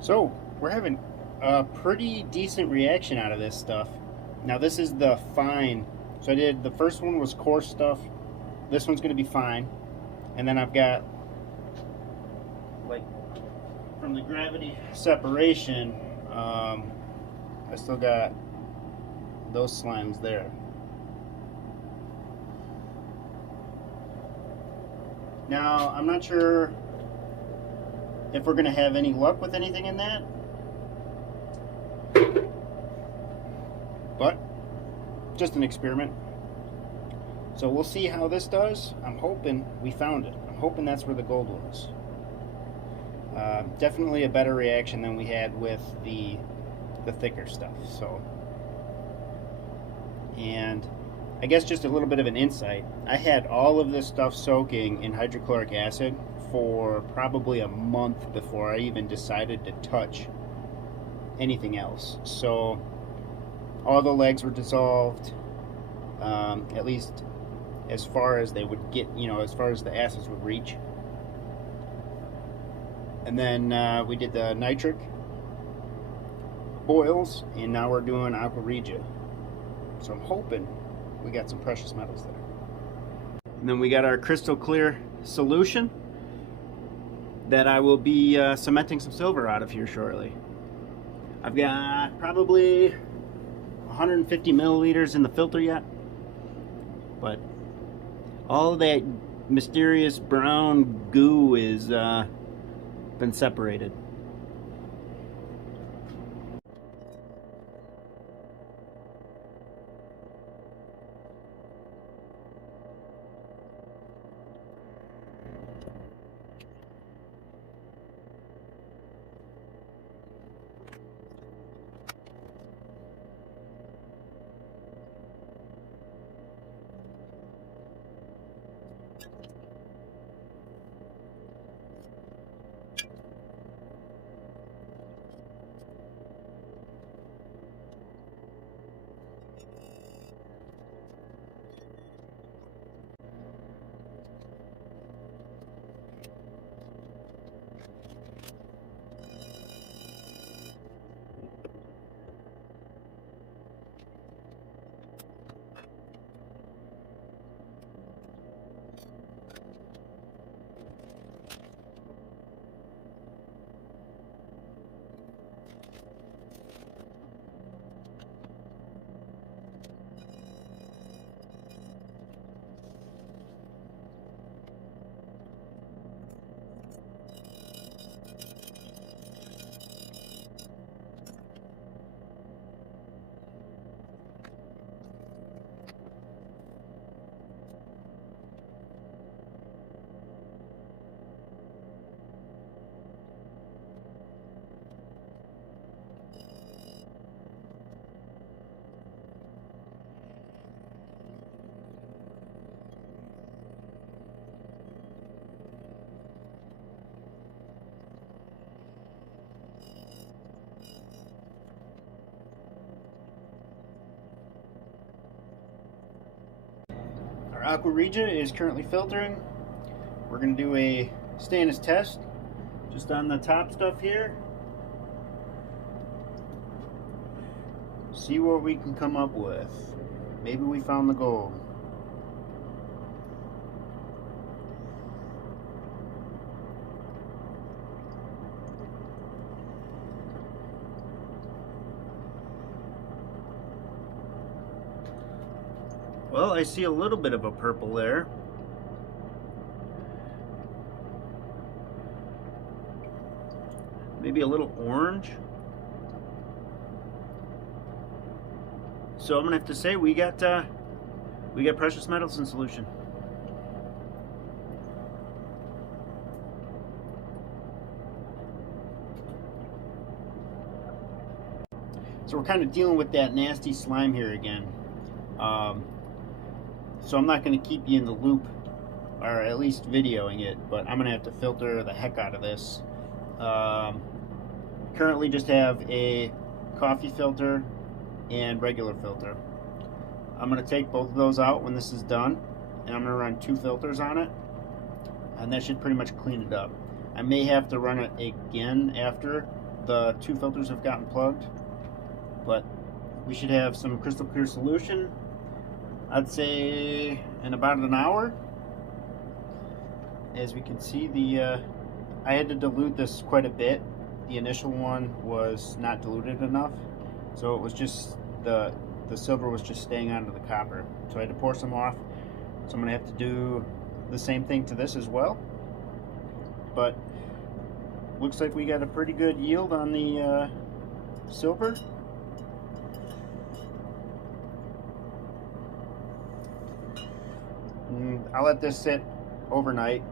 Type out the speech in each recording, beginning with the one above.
So we're having a pretty decent reaction out of this stuff. Now this is the fine. So I did, the first one was coarse stuff. This one's going to be fine. And then I've got, like, from the gravity separation, I still got those slimes there. Now, I'm not sure if we're going to have any luck with anything in that. But, just an experiment. So we'll see how this does. I'm hoping we found it. I'm hoping that's where the gold was. Definitely a better reaction than we had with the thicker stuff. So, and I guess just a little bit of an insight. I had all of this stuff soaking in hydrochloric acid for probably a month before I even decided to touch anything else. So all the legs were dissolved, at least as far as they would get, as far as the acids would reach. And then we did the nitric boils, and now we're doing aqua regia. So I'm hoping we got some precious metals there. And then we got our crystal clear solution that I will be cementing some silver out of here shortly. I've got probably 150 milliliters in the filter yet, but all of that mysterious brown goo is been separated. Our aqua regia is currently filtering. We're going to do a Stannous test just on the top stuff here. See what we can come up with. Maybe we found the gold. Well, I see a little bit of a purple there. Maybe a little orange. So I'm gonna have to say we got precious metals in solution. So we're kind of dealing with that nasty slime here again. So I'm not going to keep you in the loop, or at least videoing it, but I'm going to have to filter the heck out of this. Currently just have a coffee filter and regular filter. I'm going to take both of those out when this is done, and I'm going to run 2 filters on it, and that should pretty much clean it up. I may have to run it again after the two filters have gotten plugged, but we should have some crystal clear solution, I'd say in about an hour. As we can see, I had to dilute this quite a bit. The initial one was not diluted enough, so it was just the silver was just staying onto the copper. So I had to pour some off. So I'm gonna have to do the same thing to this as well. But looks like we got a pretty good yield on the silver. I'll let this sit overnight,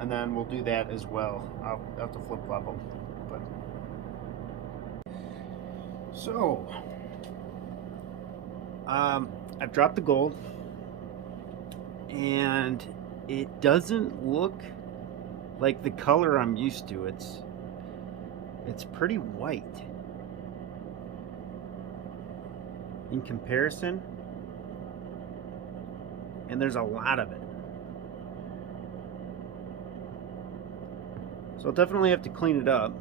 and then we'll do that as well. I'll have to flip-flop them. But so I've dropped the gold, and it doesn't look like the color I'm used to. It's pretty white in comparison, and there's a lot of it. So I'll definitely have to clean it up.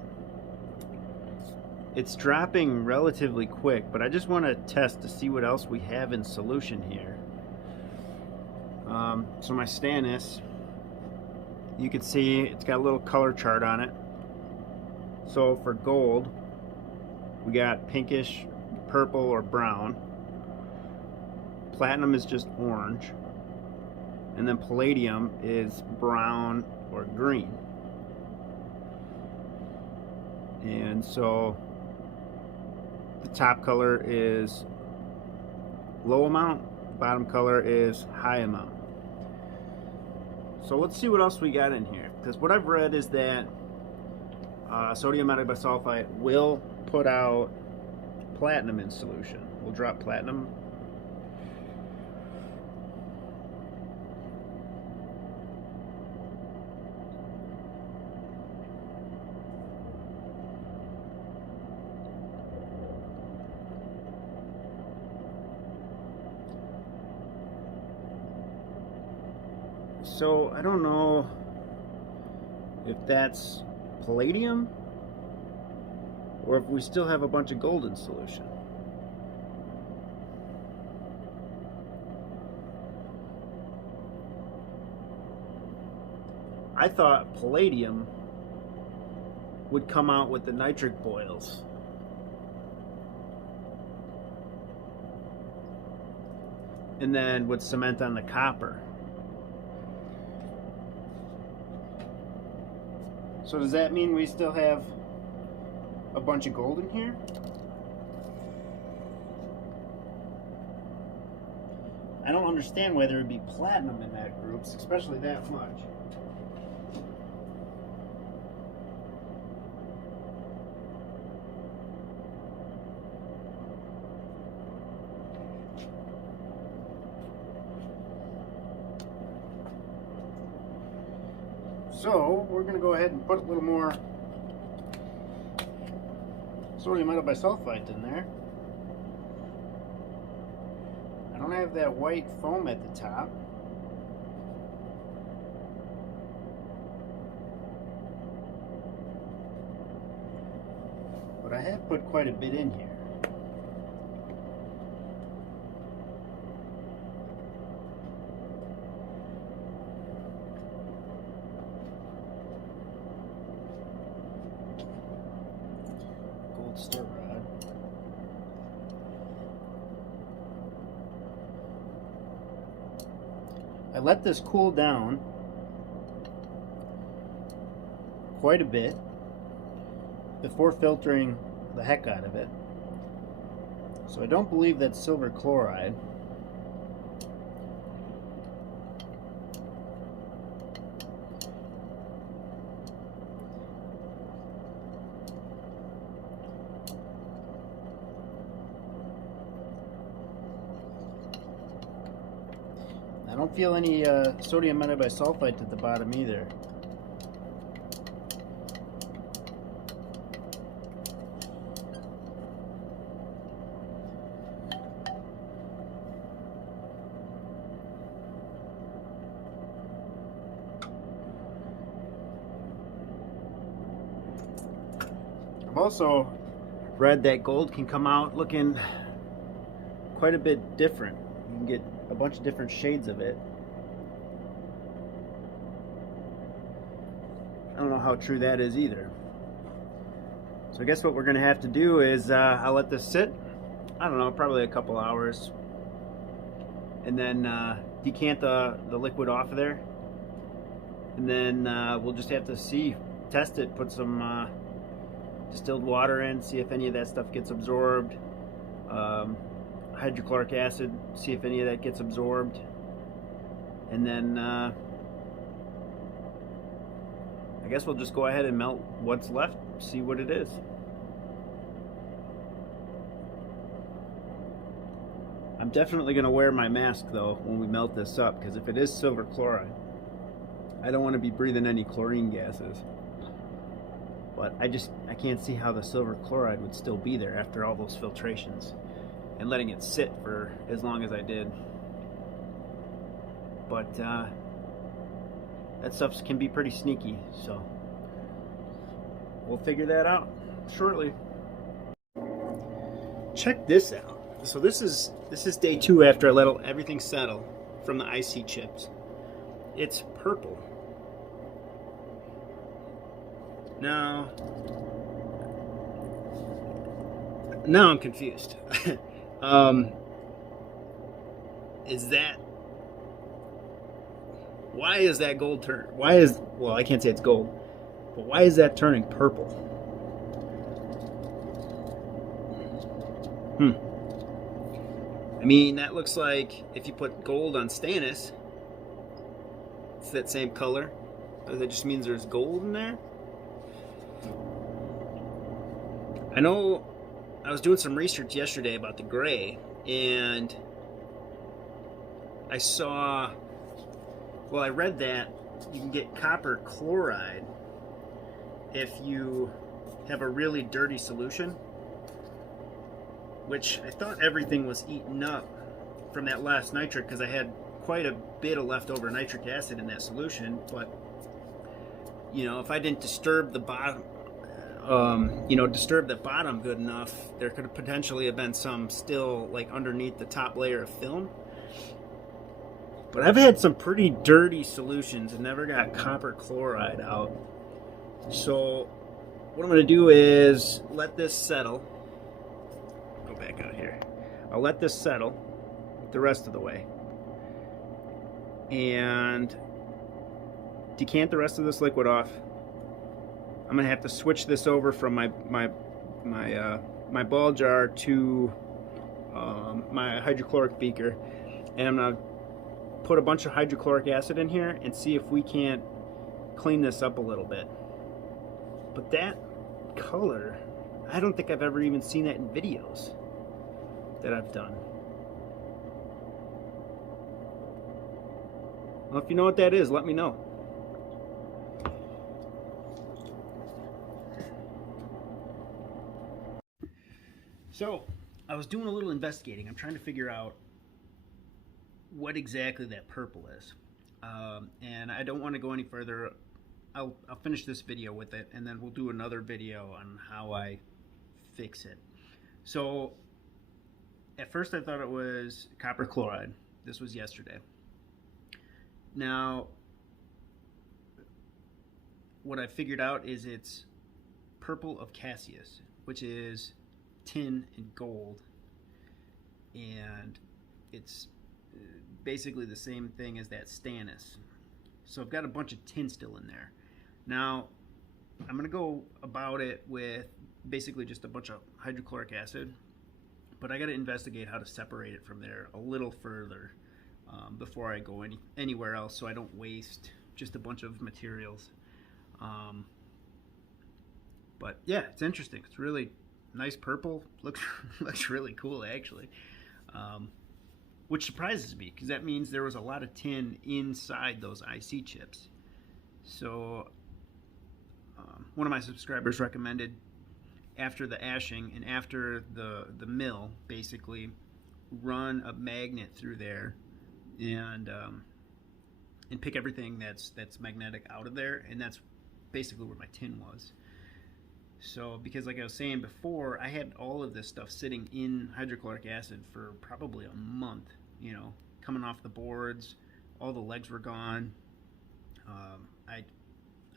It's dropping relatively quick, but I just want to test to see what else we have in solution here. So my Stannous, you can see it's got a little color chart on it. So for gold, we got pinkish, purple, or brown. Platinum is just orange. And then palladium is brown or green. And so the top color is low amount, bottom color is high amount. So let's see what else we got in here, because what I've read is that sodium bisulfite will put out platinum in solution. We'll drop platinum. So I don't know if that's palladium or if we still have a bunch of gold in solution. I thought palladium would come out with the nitric boils. And then would cement on the copper. So does that mean we still have a bunch of gold in here? I don't understand why there would be platinum in that group, especially that much. So we're going to go ahead and put a little more sodium bisulfite in there. I don't have that white foam at the top. But I have put quite a bit in here. Stir rod. I let this cool down quite a bit before filtering the heck out of it. So I don't believe that's silver chloride. I don't feel any sodium bisulfite at the bottom either. I'm I've also read that gold can come out looking quite a bit different. You can get a bunch of different shades of it. I don't know how true that is either. So I guess what we're going to have to do is I'll let this sit, I don't know, probably a couple hours, and then decant the liquid off of there, and then we'll just have to test it, put some distilled water in, see if any of that stuff gets absorbed, hydrochloric acid, see if any of that gets absorbed, and then I guess we'll just go ahead and melt what's left, see what it is. I'm definitely going to wear my mask though when we melt this up, because if it is silver chloride, I don't want to be breathing any chlorine gases. But I can't see how the silver chloride would still be there after all those filtrations and letting it sit for as long as I did. But that stuff can be pretty sneaky, so we'll figure that out shortly. Check this out. So this is day 2 after I let everything settle from the IC chips. It's purple. Now I'm confused. Why is that gold turn? Well, I can't say it's gold, but why is that turning purple? I mean, that looks like if you put gold on Stannous, it's that same color. That just means there's gold in there. I know I was doing some research yesterday about the gray, and I read that you can get copper chloride if you have a really dirty solution, which I thought everything was eaten up from that last nitric, because I had quite a bit of leftover nitric acid in that solution. But if I didn't disturb the bottom, disturb the bottom good enough, there could have potentially have been some still like underneath the top layer of film. But I've had some pretty dirty solutions and never got copper chloride out. So what I'm going to do is let this settle. Go back out here. I'll let this settle the rest of the way and decant the rest of this liquid off. I'm going to have to switch this over from my ball jar to my hydrochloric beaker, and I'm going to put a bunch of hydrochloric acid in here and see if we can't clean this up a little bit. But that color, I don't think I've ever even seen that in videos that I've done. Well, if you know what that is, let me know. So, I was doing a little investigating. I'm trying to figure out what exactly that purple is. And I don't want to go any further. I'll finish this video with it, and then we'll do another video on how I fix it. So, at first I thought it was copper chloride. This was yesterday. Now, what I figured out is it's purple of Cassius, which is tin and gold, and it's basically the same thing as that Stannous. So I've got a bunch of tin still in there. Now, I'm going to go about it with basically just a bunch of hydrochloric acid, but I got to investigate how to separate it from there a little further before I go anywhere else, so I don't waste just a bunch of materials. But yeah, it's interesting. It's really nice purple. Looks really cool, actually. Which surprises me, because that means there was a lot of tin inside those IC chips. So one of my subscribers recommended, after the ashing and after the mill, basically run a magnet through there and pick everything that's magnetic out of there, and that's basically where my tin was. So, because like I was saying before, I had all of this stuff sitting in hydrochloric acid for probably a month, you know, coming off the boards, all the legs were gone.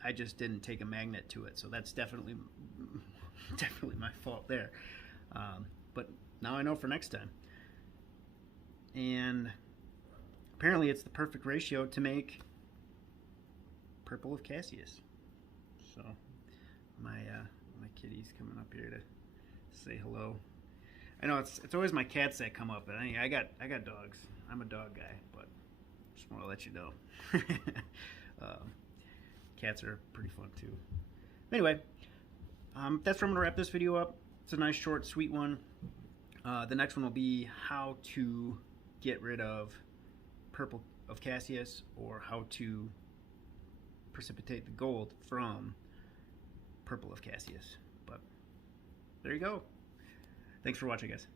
I just didn't take a magnet to it, so that's definitely my fault there. But now I know for next time. And apparently it's the perfect ratio to make purple of Cassius. So my kitty's coming up here to say hello. I know it's always my cats that come up, and I got dogs. I'm a dog guy, but just want to let you know. Cats are pretty fun too. Anyway, that's where I'm gonna wrap this video up. It's a nice, short, sweet one. The next one will be how to get rid of purple of Cassius, or how to precipitate the gold from purple of Cassius. But there you go. Thanks for watching, guys.